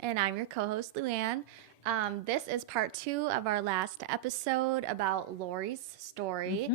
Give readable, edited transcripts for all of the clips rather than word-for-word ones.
And I'm your co host, Luann. This is part 2 of our last episode about Laurie's story.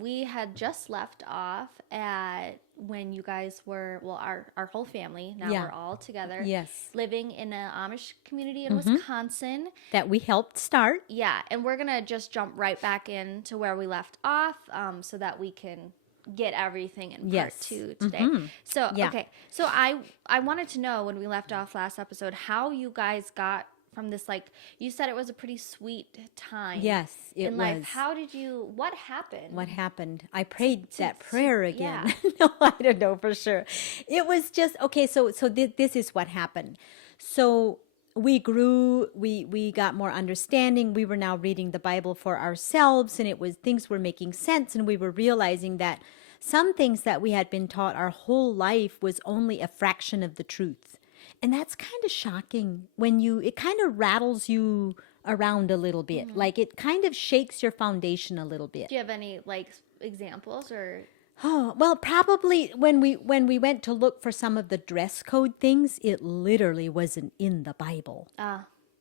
We had just left off at when you guys were, well, our whole family, now Yeah. we're all together, Yes. living in an Amish community in Wisconsin. That we helped start. Yeah, and we're going to just jump right back into where we left off so that we can get everything in part 2 today. So, Yeah. okay. So I wanted to know when we left off last episode how you guys got from this, like you said it was a pretty sweet time. Yes, it in was. life. How did you, what happened? What happened? I prayed that prayer again. yeah. No, I don't know for sure. It was just, okay, so this is what happened. So we grew, we got more understanding. We were now reading the Bible for ourselves, and things were making sense, and we were realizing that some things that we had been taught our whole life was only a fraction of the truth. And that's kind of shocking when it kind of rattles you around a little bit. Like it kind of shakes your foundation a little bit. Do you have any like examples or? Oh, well, probably when we went to look for some of the dress code things, it literally wasn't in the Bible.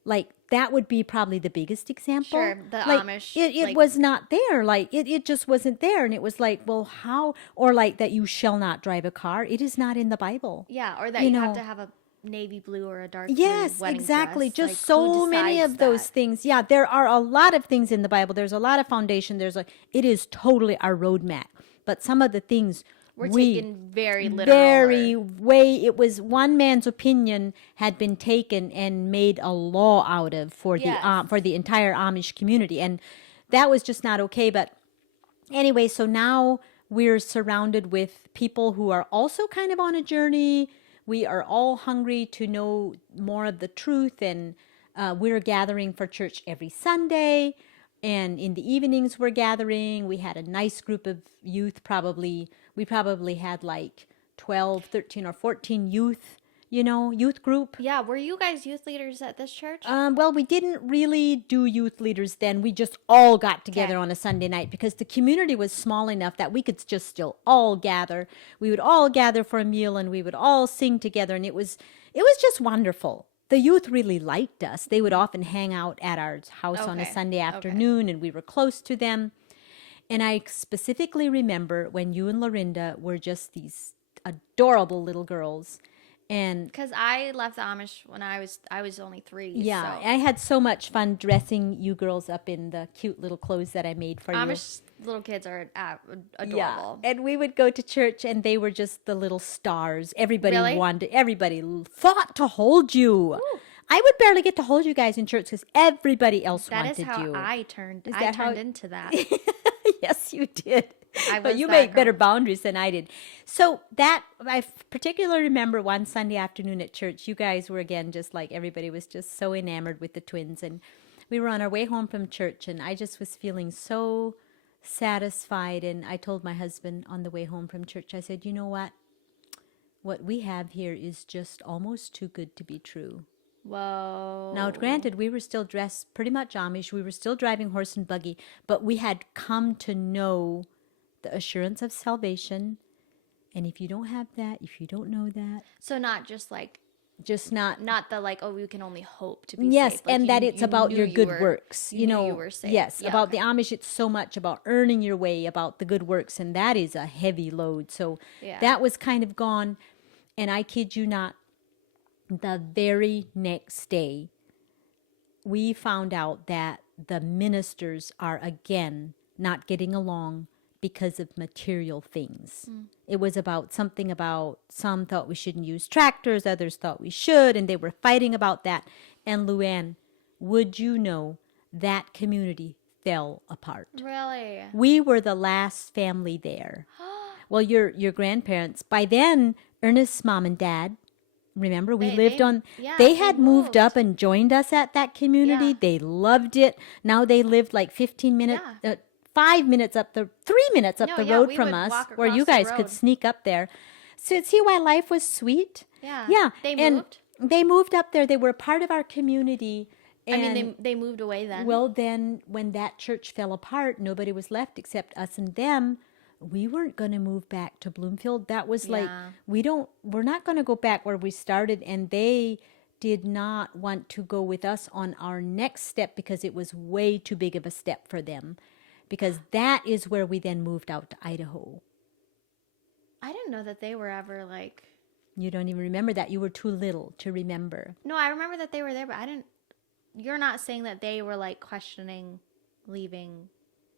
Like that would be probably the biggest example. Sure, the like, Amish. It was not there. Like it just wasn't there. And it was like, well, how? Or like that you shall not drive a car. It is not in the Bible. Yeah, or that you have to have a navy blue or a dark blue Yes, wedding exactly. dress. Just like, so many of those things. Yeah, there are a lot of things in the Bible. There's a lot of foundation. It is totally our roadmap. But some of the things we're taking very literal. It was one man's opinion had been taken and made a law out of for the entire Amish community, and that was just not okay. But anyway, so now we're surrounded with people who are also kind of on a journey. We are all hungry to know more of the truth, and we're gathering for church every Sunday. And in the evenings, we're gathering. We had a nice group of youth, we probably had like 12, 13, or 14 youth group. Yeah, were you guys youth leaders at this church? Well, we didn't really do youth leaders then. We just all got together on a Sunday night because the community was small enough that we could just still all gather. We would all gather for a meal and we would all sing together, and it was just wonderful. The youth really liked us. They would often hang out at our house on a Sunday afternoon, and we were close to them. And I specifically remember when you and Lorinda were just these adorable little girls. And because I left the Amish when I was only 3. Yeah, so. I had so much fun dressing you girls up in the cute little clothes that I made for you. Amish little kids are adorable. Yeah, and we would go to church, and they were just the little stars. Everybody fought to hold you. Ooh. I would barely get to hold you guys in church because everybody else wanted you. That is how I turned into that. Yes, you did. But you made better boundaries than I did. So that, I particularly remember one Sunday afternoon at church, you guys were again just like everybody was just so enamored with the twins. And we were on our way home from church, and I just was feeling so satisfied. And I told my husband on the way home from church, I said, you know what? What we have here is just almost too good to be true. Whoa. Now, granted, we were still dressed pretty much Amish. We were still driving horse and buggy, but we had come to know the assurance of salvation. And if you don't have that, if you don't know that. So not just like. Just not the like, oh, we can only hope to be yes, saved. Like and that it's about your good works. You know, you were saved. Yes, yeah, about the Amish, it's so much about earning your way, about the good works, and that is a heavy load. So that was kind of gone. And I kid you not, the very next day, we found out that the ministers are again not getting along because of material things. It was about something about some thought we shouldn't use tractors, others thought we should, and they were fighting about that. And Luann, would you know that community fell apart? Really? We were the last family there. Well, your grandparents, by then, Ernest's mom and dad, remember, they had moved up and joined us at that community. Yeah. They loved it. Now they lived like 15 minutes, 3 minutes up the road from us, where you guys could sneak up there. So see why life was sweet? Yeah. Yeah. They moved up there. They were a part of our community. And I mean, they moved away then. Well, then when that church fell apart, nobody was left except us and them. We weren't going to move back to Bloomfield. That was like, we're not going to go back where we started. And they did not want to go with us on our next step because it was way too big of a step for them. Because that is where we then moved out to Idaho. I didn't know that they were ever like... You don't even remember that. You were too little to remember. No, I remember that they were there, but I didn't... You're not saying that they were like questioning leaving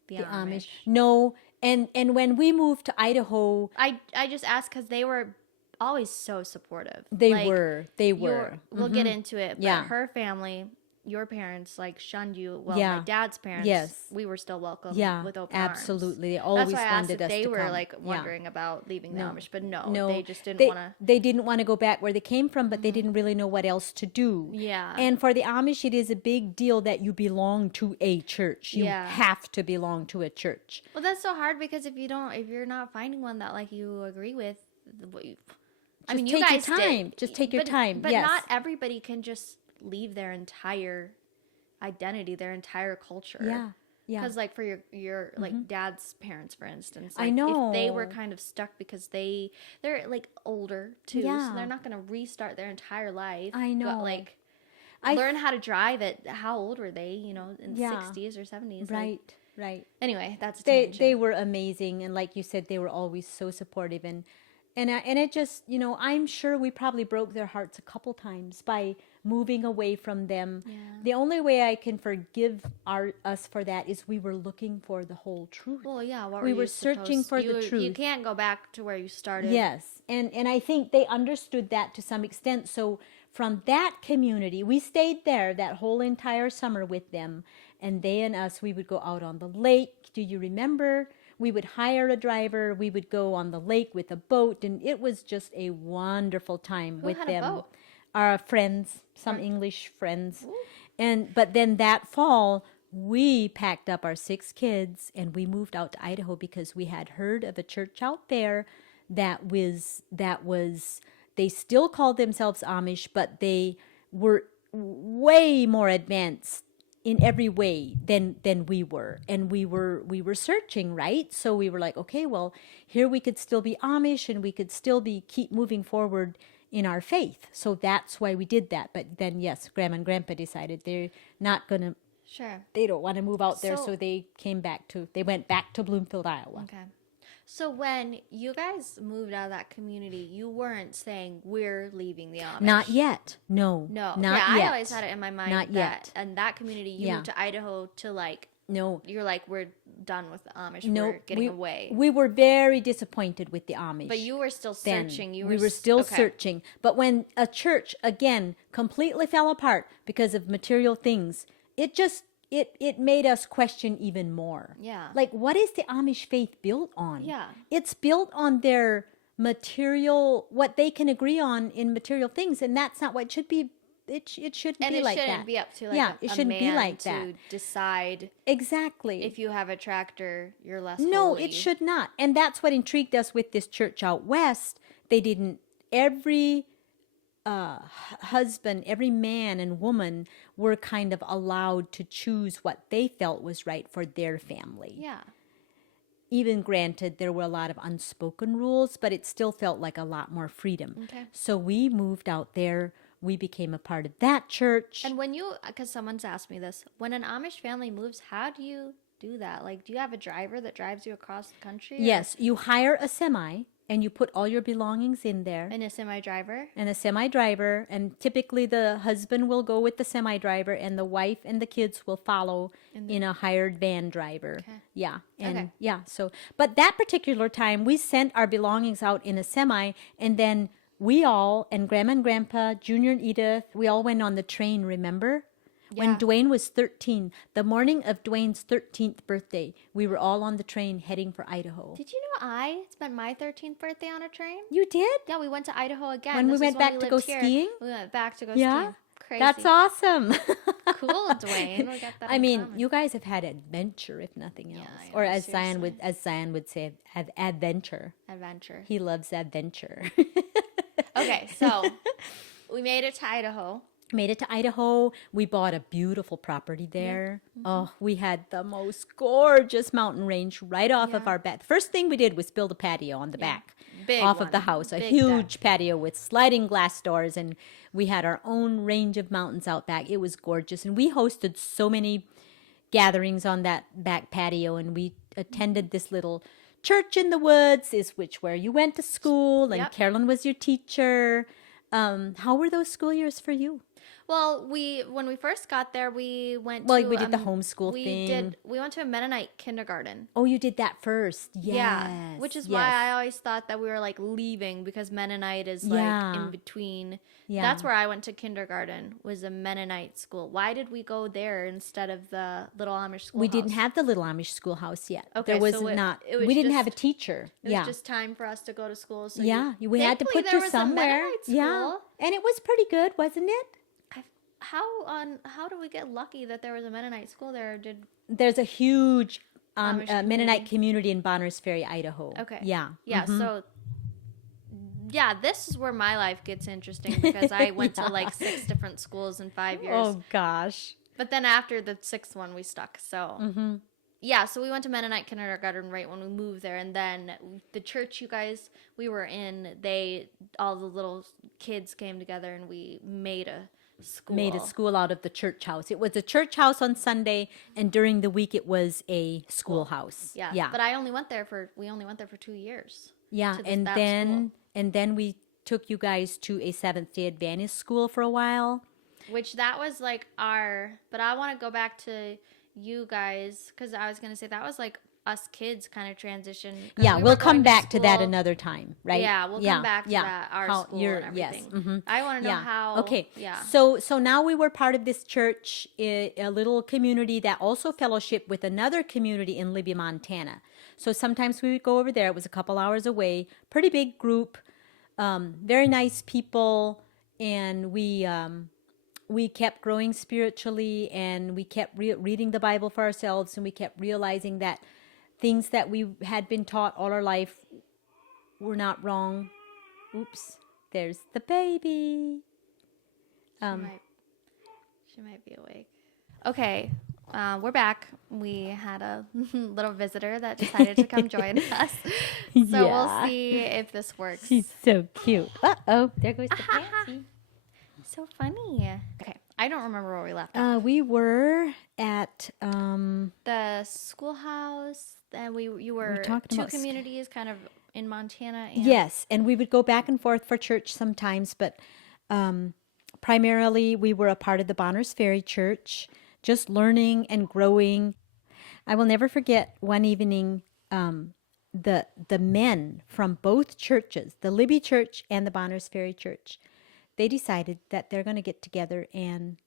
the Amish. No, and when we moved to Idaho... I just asked because they were always so supportive. They like, were. We'll get into it, but Yeah. her family... Your parents like shunned you. Well, Yeah. my dad's parents, Yes. we were still welcome with open absolutely. They arms. always That's why I asked wanted if us they to were come. like wondering about leaving the Amish, but no, No, they just didn't want to. They didn't want to go back where they came from, but they didn't really know what else to do. Yeah. And for the Amish, it is a big deal that you belong to a church. You Yeah. have to belong to a church. Well, that's so hard because if you're not finding one that like you agree with, I mean, you take your guys time. did. Just take your time. But Yes. not everybody can just leave their entire identity, their entire culture. Yeah. Yeah. Because like for your like dad's parents, for instance, I like, know. if they were kind of stuck because they're like older too, Yeah. so they're not going to restart their entire life. I know. But like learn how to drive at how old were they? You know, in Yeah. 60s or 70s. Right. Like, Right. anyway, that's a They tangent. were amazing, and like you said, they were always so supportive, and it just, you know, I'm sure we probably broke their hearts a couple times by moving away from them. Yeah. The only way I can forgive us for that is we were looking for the whole truth. Well, yeah, what we were were you searching supposed- for the you- truth. You can't go back to where you started. Yes, and I think they understood that to some extent. So from that community, we stayed there that whole entire summer with them, and they and us, we would go out on the lake. Do you remember? We would hire a driver. We would go on the lake with a boat, and it was just a wonderful time Who with had a them. boat? Our friends, some English friends, but then that fall we packed up our 6 kids and we moved out to Idaho because we had heard of a church out there that was they still called themselves Amish, but they were way more advanced in every way than we were, and we were searching, right? So we were like, okay, well, here we could still be Amish and we could still keep moving forward in our faith. So that's why we did that. But then yes, Grandma and Grandpa decided they're not gonna, they don't want to move out there, so they went back to Bloomfield, Iowa. Okay. So when you guys moved out of that community, you weren't saying we're leaving the Amish. Not yet. No. No. Not yet. I always had it in my mind Not that yet. in that community you moved to Idaho to like No. you're like, we're done with the Amish. No, We're getting away. We were very disappointed with the Amish. But you were still then. searching. We were still okay. searching. But when a church, again, completely fell apart because of material things, it just, it made us question even more. Yeah. Like, what is the Amish faith built on? Yeah. It's built on their material, what they can agree on in material things. And that's not what it should be. It shouldn't be like that. And it shouldn't be up to like it a shouldn't man be like to that. decide Exactly. if you have a tractor, you're less No, holy. it should not. And that's what intrigued us with this church out west. They didn't, every husband, every man and woman were kind of allowed to choose what they felt was right for their family. Yeah. Even granted, there were a lot of unspoken rules, but it still felt like a lot more freedom. Okay. So we moved out there. We became a part of that church. And when you, because someone's asked me this, when an Amish family moves, how do you do that? Like, do you have a driver that drives you across the country? Yes, you hire a semi and you put all your belongings in there. And a semi-driver? And a semi-driver, and typically the husband will go with the semi-driver and the wife and the kids will follow in a hired van driver. Okay. Yeah. And Okay. yeah, so, but that particular time we sent our belongings out in a semi, and then we all, and Grandma and Grandpa, Junior and Edith, we all went on the train, remember? When Yeah. Dwayne was 13, the morning of Dwayne's 13th birthday, we were all on the train heading for Idaho. Did you know I spent my 13th birthday on a train? You did? Yeah, we went to Idaho again. When we This went is back to lived go here. skiing? We went back to go Yeah? skiing. Crazy. That's awesome. Cool, Dwayne. We got that I in mean, common. you guys have had adventure, if nothing else, I or know, as Zion seriously. would say, have adventure. Adventure. He loves adventure. Okay, so we made it to Idaho. Made it to Idaho. We bought a beautiful property there. Mm-hmm. Oh, we had the most gorgeous mountain range right off of Yeah. our back. The first thing we did was build a patio on the back. Big off of the one. house, a Big huge deck. patio with sliding glass doors, and we had our own range of mountains out back. It was gorgeous, and we hosted so many gatherings on that back patio, and we attended this little church in the woods, is which where you went to school, and Yep. Carolyn was your teacher. How were those school years for you? Well, when we first got there, we went Well, to we did the homeschool thing. we went to a Mennonite kindergarten. Oh, you did that first. Yeah, Yes. which is yes. why I always thought that we were like leaving because Mennonite is like Yeah. in between. Yeah. That's where I went to kindergarten, was a Mennonite school. Why did we go there instead of the little Amish school? We didn't have the little Amish schoolhouse yet. Okay, there was so not. it was we didn't have a just- teacher. It was Yeah. just time for us to go to school. So Yeah, we had to thankfully put there you was somewhere. A Mennonite school. Yeah, and it was pretty good, wasn't it? How do we get lucky that there was a Mennonite school there? There's a huge Amish Mennonite community in Bonners Ferry, Idaho. Okay. Yeah. Yeah. Mhm. So, yeah, this is where my life gets interesting because I went to like 6 different schools in 5 years. Oh gosh. But then after the 6th one, we stuck. So, yeah, so we went to Mennonite kindergarten right when we moved there, and then the church we were in, all the little kids came together and we made a school. Made a school out of the church house. It was a church house on Sunday, and during the week it was a schoolhouse. Yeah. Yeah. But we only went there for 2 years. Yeah, to and that then we took you guys to a Seventh-day Adventist school for a while. Which that was like but I want to go back to you guys because I was going to say that was like us kids kind of transition. Yeah, we we'll were going come back to that school. another time, right? Yeah, we'll come back to that, our school and everything. Yes. Mm-hmm. I want to know how. Okay. Yeah. So now we were part of this church, a little community that also fellowshiped with another community in Libya, Montana. So sometimes we would go over there. It was a couple hours away. Pretty big group, very nice people, and we kept growing spiritually, and we kept reading the Bible for ourselves, and we kept realizing that things that we had been taught all our life were not wrong. Oops, there's the baby. She might be awake. Okay, we're back. We had a little visitor that decided to come join us. So we'll see if this works. She's so cute. Uh-oh, there goes the fancy. So funny. Okay, I don't remember where we left off. We were at The schoolhouse, and you were talking 2 about communities kind of in Montana. And yes, and we would go back and forth for church sometimes, but primarily we were a part of the Bonners Ferry Church, just learning and growing. I will never forget one evening, the men from both churches, the Libby Church and the Bonners Ferry Church, they decided that they're going to get together and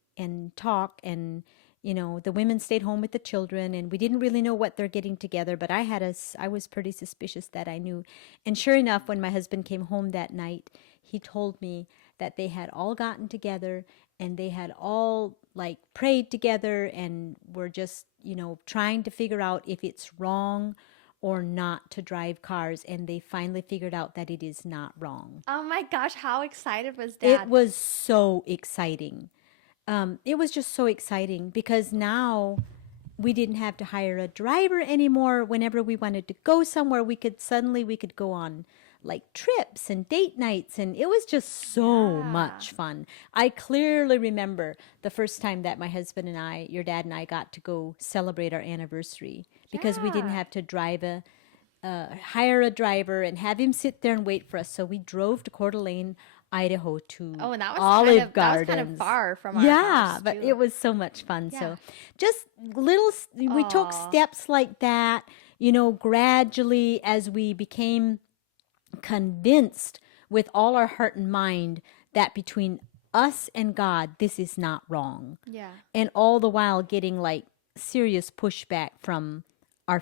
talk, and the women stayed home with the children, and we didn't really know what they're getting together, but I was pretty suspicious that I knew. And sure enough, when my husband came home that night, he told me that they had all gotten together and they had all like prayed together and were just, trying to figure out if it's wrong or not to drive cars, and they finally figured out that it is not wrong. Oh my gosh, how excited was Dad? It was so exciting. It was just so exciting because now we didn't have to hire a driver anymore. Whenever we wanted to go somewhere, we could go on like trips and date nights, and it was just so much fun. I clearly remember the first time that my husband and I, your dad and I, got to go celebrate our anniversary because we didn't have to hire a driver and have him sit there and wait for us. So we drove to Coeur d'Alene, Idaho to and that was Olive Gardens. That was kind of far from our house, but too. it was so much fun. Yeah. So just we took steps like that, gradually as we became convinced with all our heart and mind that between us and God, this is not wrong. Yeah. And all the while getting like serious pushback from our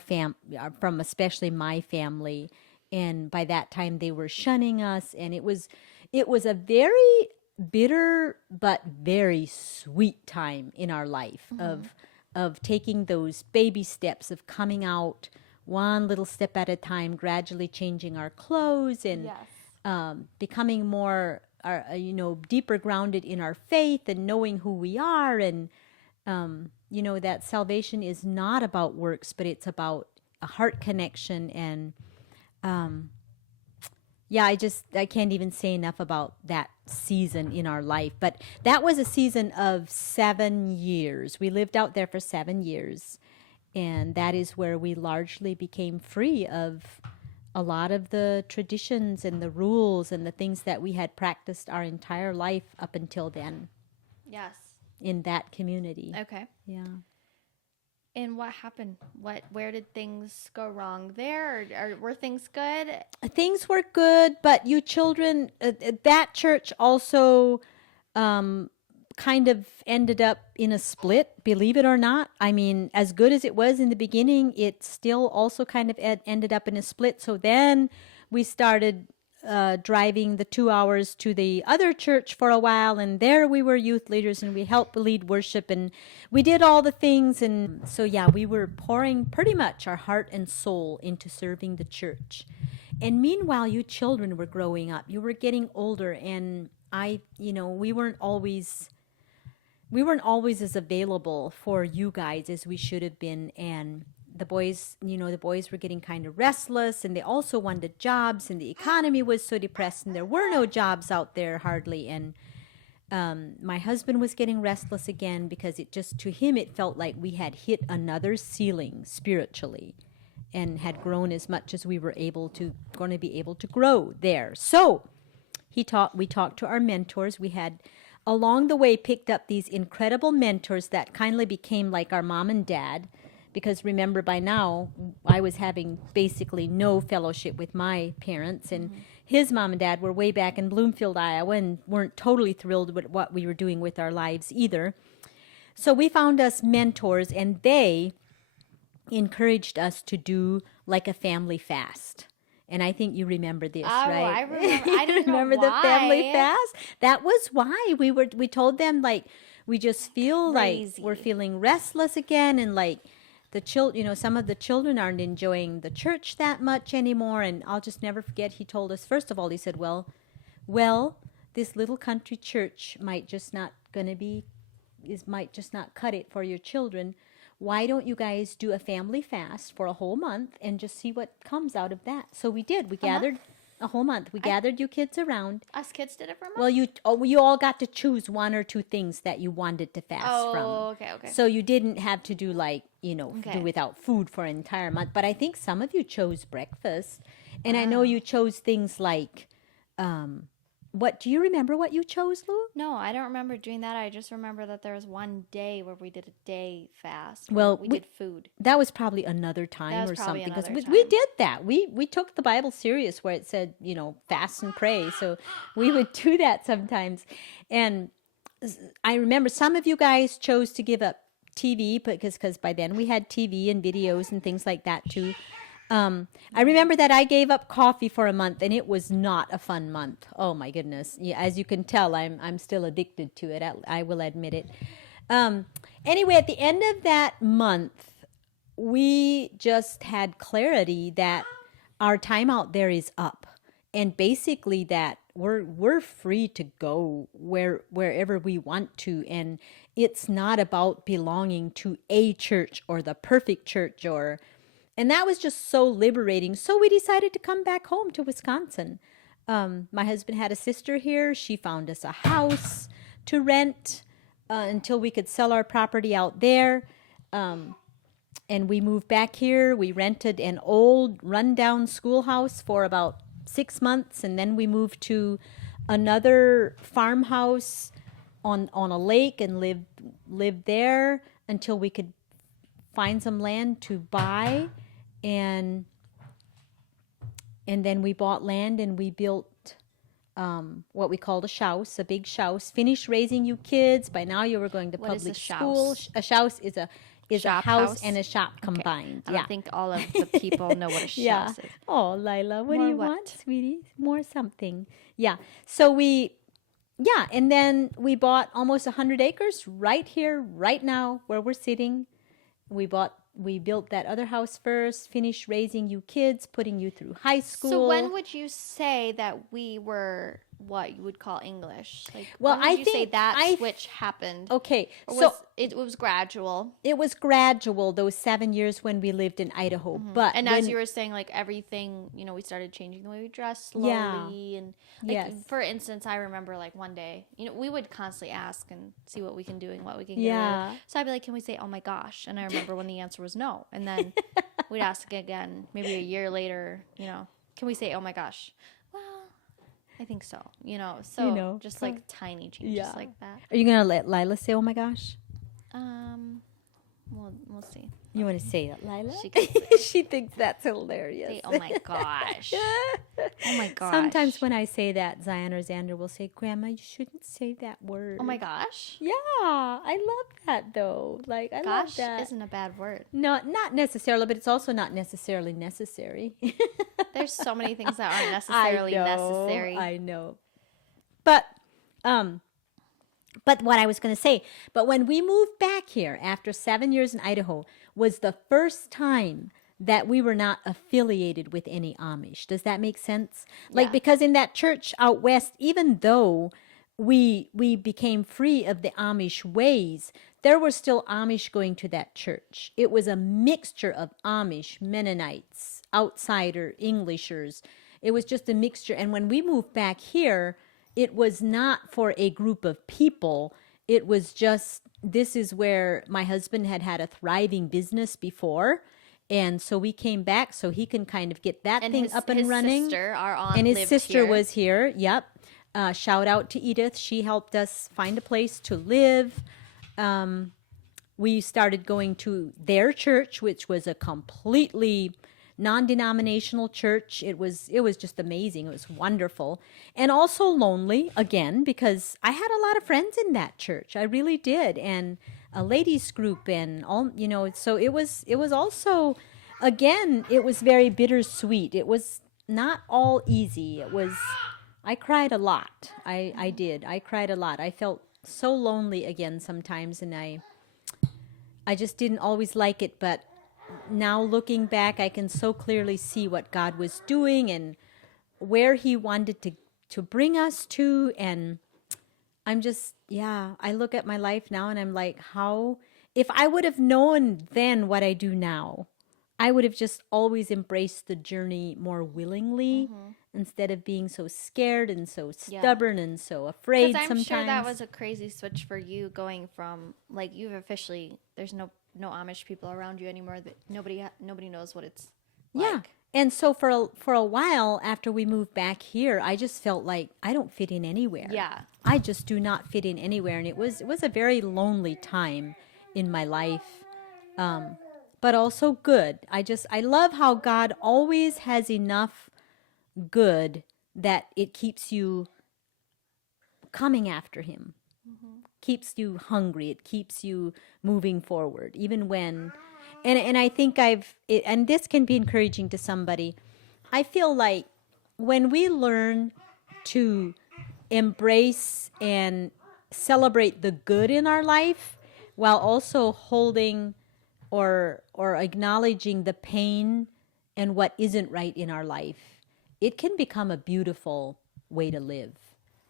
from especially my family. And by that time they were shunning us, and it was a very bitter but very sweet time in our life of taking those baby steps of coming out one little step at a time, gradually changing our clothes and becoming more deeper grounded in our faith and knowing who we are, and that salvation is not about works, but it's about a heart connection and Yeah, I can't even say enough about that season in our life. But that was a season of 7 years. We lived out there for 7 years. And that is where we largely became free of a lot of the traditions and the rules and the things that we had practiced our entire life up until then Yes. in that community. Okay. Yeah. And what happened? Where did things go wrong there? Or were things good? Things were good, but you children, that church also kind of ended up in a split, believe it or not. I mean, as good as it was in the beginning, it still also kind of ended up in a split. So then we started driving the 2 hours to the other church for a while, and there we were youth leaders, and we helped lead worship, and we did all the things. And so, yeah, we were pouring pretty much our heart and soul into serving the church. And meanwhile, you children were growing up. You were getting older, and we weren't always as available for you guys as we should have been. And the boys were getting kind of restless, and they also wanted jobs, and the economy was so depressed, and there were no jobs out there hardly. And my husband was getting restless again because to him, it felt like we had hit another ceiling spiritually and had grown as much as we were going to be able to grow there. So we talked to our mentors. We had along the way picked up these incredible mentors that kindly became like our mom and dad, because remember, by now I was having basically no fellowship with my parents, and his mom and dad were way back in Bloomfield, Iowa, and weren't totally thrilled with what we were doing with our lives either. So we found us mentors, and they encouraged us to do like a family fast. And I think you remember this, right? I remember. I didn't remember know the family why. fast? That was why we told them, like, we just feel Crazy. like we're feeling restless again, and like some of the children aren't enjoying the church that much anymore. And I'll just never forget, he told us, first of all, he said, well, this little country church might just not cut it for your children. Why don't you guys do a family fast for a whole month and just see what comes out of that? So we did. We gathered a whole month. We gathered you kids around. Us kids did it for a month? Well, you all got to choose one or two things that you wanted to fast from. Oh, okay. So you didn't have to do do without food for an entire month. But I think some of you chose breakfast. And I know you chose things like, what do you remember what you chose, Lou? No, I don't remember doing that. I just remember that there was one day where we did a day fast. Well, we did food. That was probably another time or something, because another we time. did that. We took the Bible serious, where it said, fast and pray. So we would do that sometimes. And I remember some of you guys chose to give up TV, because by then we had TV and videos and things like that too. I remember that I gave up coffee for a month, and it was not a fun month. Oh my goodness! Yeah, as you can tell, I'm still addicted to it. I will admit it. Anyway, at the end of that month, we just had clarity that our time out there is up, and basically that we're free to go wherever we want to, and it's not about belonging to a church or the perfect church and that was just so liberating. So we decided to come back home to Wisconsin. My husband had a sister here. She found us a house to rent until we could sell our property out there. And we moved back here. We rented an old rundown schoolhouse for about 6 months. And then we moved to another farmhouse on a lake and lived there until we could find some land to buy. And then we bought land, and we built what we called a shouse, a big shouse. Finished raising you kids. By now you were going to public school. A shouse is a house and a shop combined. I don't think all of the people know what a shouse is. Oh, Lila, what do you want, sweetie? More something. Yeah. So and then we bought almost 100 acres right here, right now, where we're sitting. We built that other house first, finished raising you kids, putting you through high school. So when would you say that we were what you would call English? Like, Well, when would I you say think that switch happened? okay. Or So it was gradual? it was gradual those 7 years when we lived in Idaho. But And as when you were saying, like everything, we started changing the way we dressed yeah, slowly. And like, yes, for instance, I remember like one day, we would constantly ask and see what we can do and what we can get away with. yeah. So I'd be like, can we say, oh my gosh? And I remember when the answer was no. And then we'd ask again, maybe a year later, can we say, oh my gosh? Well, I think so, so just like tiny changes Yeah. like that. Are you gonna let Lila say, "Oh my gosh"? Um, we'll see. You want to say it, Lila? She can She thinks that's hilarious. say, oh my gosh. Oh my gosh. Sometimes when I say that, Zion or Xander will say, "Grandma, you shouldn't say that word." Oh my gosh. Yeah, I love that though. Like I love Gosh that. isn't a bad word. No, not necessarily, but it's also not necessarily necessary. There's so many things that aren't necessarily necessary. I know. But what I was going to say, but when we moved back here after 7 years in Idaho was the first time that we were not affiliated with any Amish. Does that make sense? Like, Yeah. because in that church out west, even though we became free of the Amish ways, there were still Amish going to that church. It was a mixture of Amish, Mennonites, outsider, Englishers. It was just a mixture. And when we moved back here, it was not for a group of people. It was just, this is where my husband had had a thriving business before. And so we came back so he can kind of get that thing up and running. Sister, our aunt, And his lived sister here. was here. Yep. Shout out to Edith. She helped us find a place to live. We started going to their church, which was a completely non-denominational church. It was just amazing. It was wonderful. And also lonely again, because I had a lot of friends in that church. I really did. And a ladies group and all, so it was also, again, it was very bittersweet. It was not all easy. I cried a lot. I did. I cried a lot. I felt so lonely again sometimes, and I just didn't always like it, but now looking back, I can so clearly see what God was doing and where he wanted to bring us to. And I'm just, I look at my life now and I'm like, if I would have known then what I do now, I would have just always embraced the journey more willingly instead of being so scared and so stubborn and so afraid Because I'm sometimes. sure that was a crazy switch for you, going from, like, you've officially, there's no Amish people around you anymore. That nobody knows what it's like. Yeah. And so for a while after we moved back here, I just felt like I don't fit in anywhere. Yeah. I just do not fit in anywhere, and it was a very lonely time in my life. But also good. I love how God always has enough good that it keeps you coming after him. Keeps you hungry. It keeps you moving forward, even when, and I think and this can be encouraging to somebody. I feel like when we learn to embrace and celebrate the good in our life while also holding or acknowledging the pain and what isn't right in our life, it can become a beautiful way to live.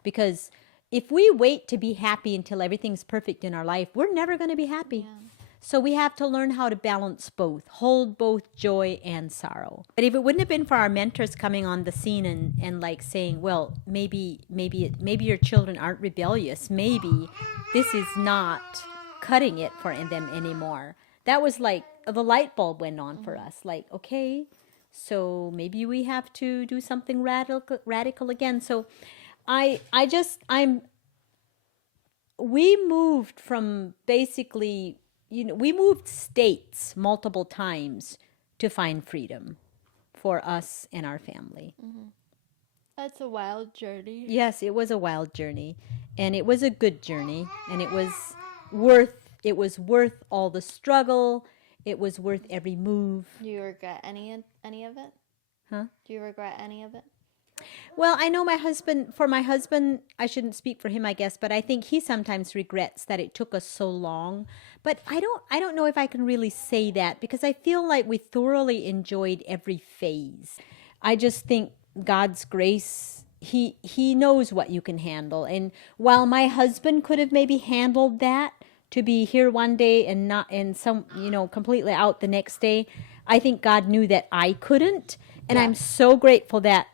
Because if we wait to be happy until everything's perfect in our life, we're never going to be happy. Yeah. So we have to learn how to balance both, hold both joy and sorrow. But if it wouldn't have been for our mentors coming on the scene and like saying, well, maybe your children aren't rebellious. Maybe this is not cutting it for them anymore. That was like the light bulb went on for us. Like, okay, so maybe we have to do something radical again. So we moved from basically, we moved states multiple times to find freedom for us and our family. That's a wild journey. Yes, it was a wild journey, and it was a good journey, and it was worth all the struggle. It was worth every move. Do you regret any of it? Huh? Do you regret any of it? Well, I know my husband, I shouldn't speak for him, I guess, but I think he sometimes regrets that it took us so long. But I don't know if I can really say that, because I feel like we thoroughly enjoyed every phase. I just think God's grace, he knows what you can handle. And while my husband could have maybe handled that, to be here one day and not, and some, completely out the next day, I think God knew that I couldn't. And I'm so grateful that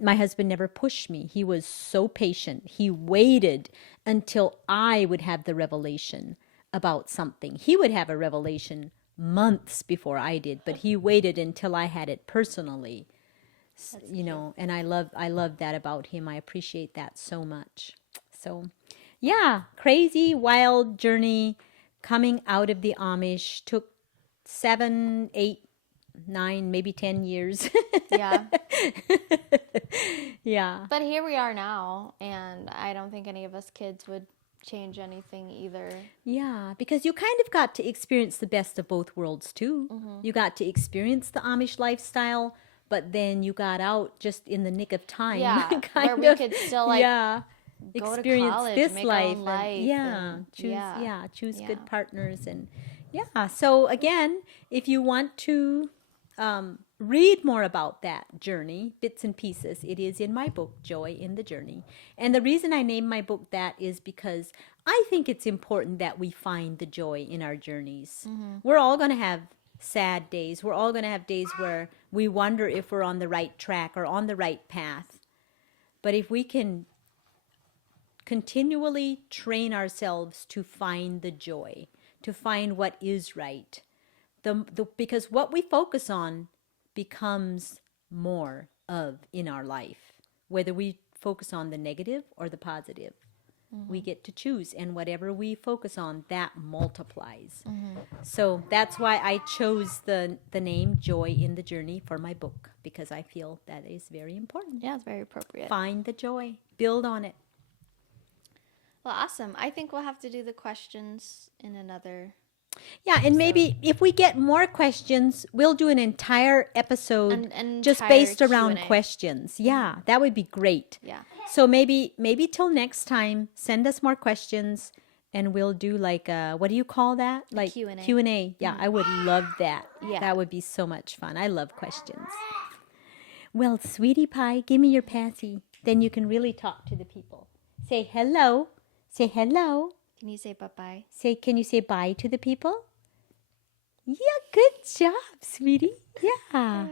my husband never pushed me. He was so patient. He waited until I would have the revelation about something. He would have a revelation months before I did, but he waited until I had it personally. And I love that about him. I appreciate that so much. So, yeah, crazy, wild journey coming out of the Amish. Took 7, 8, 9, maybe 10 years. Yeah. Yeah. But here we are now, and I don't think any of us kids would change anything either. Yeah, because you kind of got to experience the best of both worlds too. You got to experience the Amish lifestyle, but then you got out just in the nick of time. Yeah, where we could still go experience to college, this make life, our own life, choose good partners, and So again, if you want to read more about that journey, bits and pieces, it is in my book, Joy in the Journey. And the reason I named my book that is because I think it's important that we find the joy in our journeys. We're all going to have sad days. We're all going to have days where we wonder if we're on the right track or on the right path. But if we can continually train ourselves to find the joy, to find what is right, because what we focus on becomes more of in our life, whether we focus on the negative or the positive. We get to choose, and whatever we focus on, that multiplies. So that's why I chose the name Joy in the Journey for my book, because I feel that is very important. Yeah, it's very appropriate. Find the joy, build on it. Well, awesome. I think we'll have to do the questions in another. Yeah, and maybe if we get more questions, we'll do an entire episode just entire based around Q&A. questions. Yeah, that would be great. Yeah. So maybe till next time, send us more questions, and we'll do like what do you call that? Like Q&A. Q&A. Yeah, I would love that. Yeah. That would be so much fun. I love questions. Well, sweetie pie, give me your passy. Then you can really talk to the people. Say hello. Say hello. Can you say bye-bye? Can you say bye to the people? Yeah, good job, sweetie. Yeah.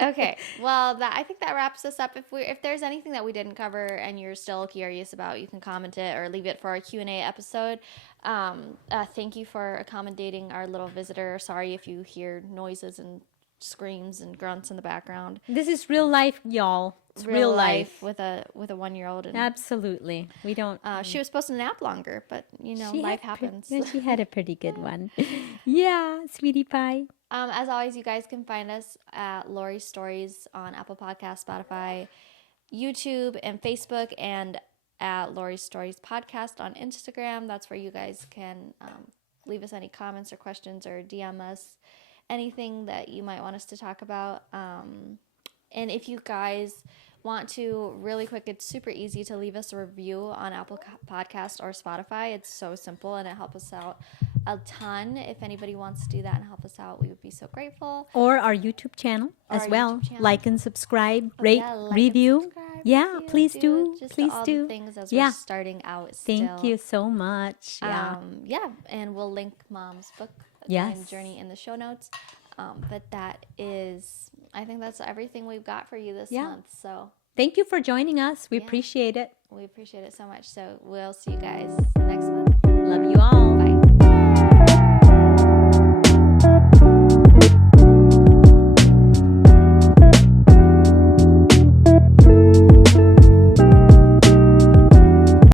Okay. Well, I think that wraps us up. If there's anything that we didn't cover and you're still curious about, you can comment it or leave it for our Q&A episode. Thank you for accommodating our little visitor. Sorry if you hear noises and screams and grunts in the background. This is real life, y'all. It's real life with a 1-year-old. And, absolutely. We don't. she was supposed to nap longer, but life happens. She had a pretty good one. Yeah, sweetie pie. As always, you guys can find us at Laurie Stories on Apple Podcasts, Spotify, YouTube, and Facebook, and at Laurie Stories Podcast on Instagram. That's where you guys can leave us any comments or questions or DM us anything that you might want us to talk about. And if you guys want to, really quick, it's super easy to leave us a review on Apple Podcast or Spotify. It's so simple, and it helps us out a ton. If anybody wants to do that and help us out, we would be so grateful. Or our YouTube channel as well. Like and subscribe, rate, like review. and subscribe, Yeah, review, please do. Just Please all do. The things as we're starting out still. Thank you so much. Yeah. And we'll link Mom's book, Yes. Journey, in the show notes. But I think that's everything we've got for you this month. So thank you for joining us. We appreciate it. We appreciate it so much. So we'll see you guys next month.